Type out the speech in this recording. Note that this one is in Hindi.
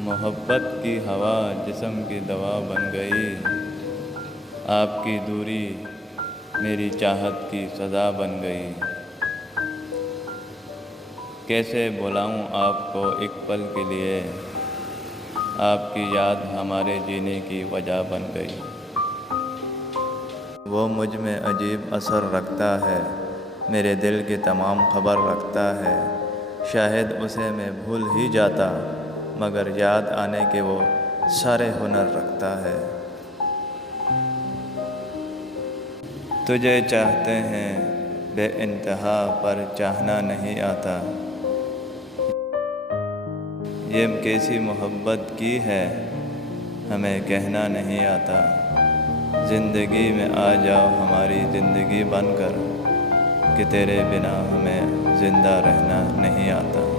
मोहब्बत की हवा जिस्म की दवा बन गई। आपकी दूरी मेरी चाहत की सज़ा बन गई। कैसे बुलाऊं आपको एक पल के लिए, आपकी याद हमारे जीने की वजह बन गई। वो मुझ में अजीब असर रखता है, मेरे दिल की तमाम खबर रखता है। शायद उसे मैं भूल ही जाता, मगर याद आने के वो सारे हुनर रखता है। तुझे चाहते हैं बेइंतहा पर चाहना नहीं आता। ये कैसी मोहब्बत की है हमें कहना नहीं आता। ज़िंदगी में आ जाओ हमारी ज़िंदगी बनकर, कि तेरे बिना हमें ज़िंदा रहना नहीं आता।